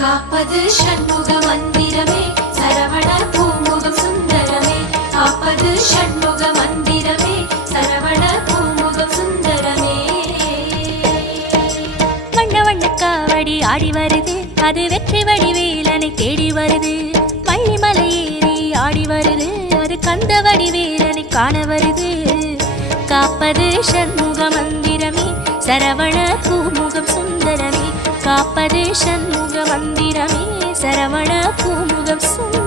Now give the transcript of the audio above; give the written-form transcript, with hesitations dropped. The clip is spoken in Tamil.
காப்பது ஷண்முக மந்திரமே சரவண பூமுகம் சுந்தரமே காப்பது ஷண்முக மந்திரமே சரவண பூமுகம் சுந்தரமே வண்ண வண்ண காவடி ஆடி வருது அது வெற்றி வடிவேலனை தேடி வருது பள்ளிமலை ஏறி ஆடி வருது அது கந்த வடிவேலனை காண வருது காப்பது ஷண்முக மந்திரமே சரவண பூமுகம் சுந்தரமே காப்பது ஷண்முக மந்திரமே சரவண பூமுகம் சுந்தரமே